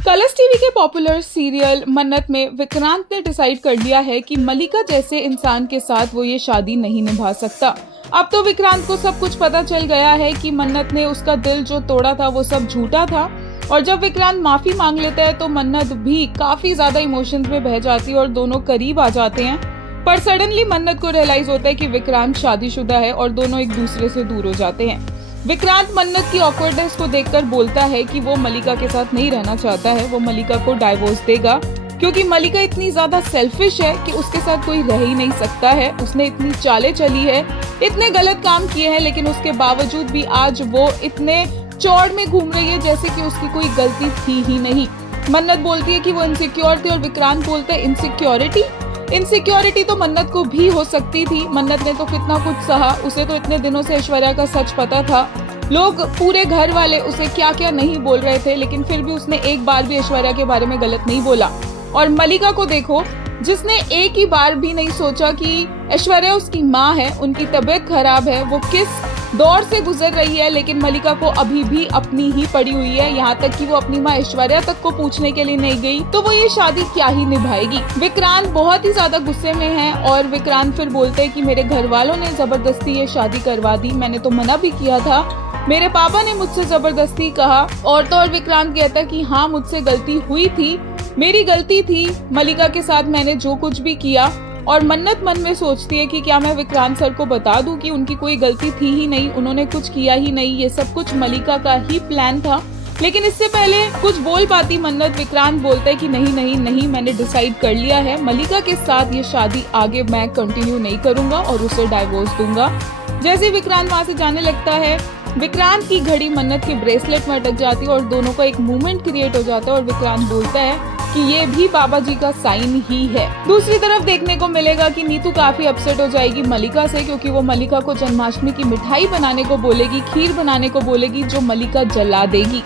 Colors TV के popular serial मन्नत में विक्रांत ने डिसाइड कर लिया है कि मलिका जैसे इंसान के साथ वो ये शादी नहीं निभा सकता। अब तो विक्रांत को सब कुछ पता चल गया है कि मन्नत ने उसका दिल जो तोड़ा था वो सब झूठा था। और जब विक्रांत माफी मांग लेता है तो मन्नत भी काफी ज्यादा इमोशंस में बह जाती है और दोनों करीब आ जाते हैं। पर सडनली मन्नत को रियलाइज होता है कि विक्रांत शादीशुदा है और दोनों एक दूसरे से दूर हो जाते हैं। विक्रांत मन्नत की ऑकवर्डनेस को देखकर बोलता है कि वो मलिका के साथ नहीं रहना चाहता है, वो मलिका को डाइवोर्स देगा क्योंकि मलिका इतनी ज्यादा सेल्फिश है कि उसके साथ कोई रह ही नहीं सकता है। उसने इतनी चालें चली है, इतने गलत काम किए हैं, लेकिन उसके बावजूद भी आज वो इतने चौड़ में घूम रही है जैसे कि उसकी कोई गलती थी ही नहीं। मन्नत बोलती है कि वो इनसिक्योर थी और विक्रांत बोलते हैं इनसिक्योरिटी तो मन्नत को भी हो सकती थी। मन्नत ने तो कितना कुछ सहा, उसे तो इतने दिनों से ऐश्वर्या का सच पता था। लोग पूरे घर वाले उसे क्या क्या नहीं बोल रहे थे, लेकिन फिर भी उसने एक बार भी ऐश्वर्या के बारे में गलत नहीं बोला। और मलिका को देखो, जिसने एक ही बार भी नहीं सोचा कि ऐश्वर्या उसकी माँ है, उनकी तबीयत खराब है, वो किस दौर से गुजर रही है, लेकिन मलिका को अभी भी अपनी ही पड़ी हुई है। यहाँ तक कि वो अपनी माँ ऐश्वर्या तक को पूछने के लिए नहीं गई, तो वो ये शादी क्या ही निभाएगी। विक्रांत बहुत ही ज्यादा गुस्से में है और विक्रांत फिर बोलते हैं कि मेरे घर वालों ने जबरदस्ती ये शादी करवा दी, मैंने तो मना भी किया था, मेरे पापा ने मुझसे जबरदस्ती कहा। और तो और विक्रांत कहता है कि हाँ, मुझसे गलती हुई थी, मेरी गलती थी, मलिका के साथ मैंने जो कुछ भी किया। और मन्नत मन में सोचती है कि क्या मैं विक्रांत सर को बता दूं कि उनकी कोई गलती थी ही नहीं, उन्होंने कुछ किया ही नहीं, ये सब कुछ मलिका का ही प्लान था। लेकिन इससे पहले कुछ बोल पाती मन्नत, विक्रांत बोलता है कि नहीं, मैंने डिसाइड कर लिया है, मलिका के साथ ये शादी आगे मैं कंटिन्यू नहीं करूंगा और उसे डाइवोर्स दूंगा। जैसे विक्रांत वहां से जाने लगता है, विक्रांत की घड़ी मन्नत के ब्रेसलेट में अटक जाती है और दोनों का एक मूवमेंट क्रिएट हो जाता है और विक्रांत बोलता है कि ये भी बाबा जी का साइन ही है। दूसरी तरफ देखने को मिलेगा कि नीतू काफी अपसेट हो जाएगी मलिका से, क्योंकि वो मलिका को जन्माष्टमी की मिठाई बनाने को बोलेगी, खीर बनाने को बोलेगी, जो मलिका जला देगी।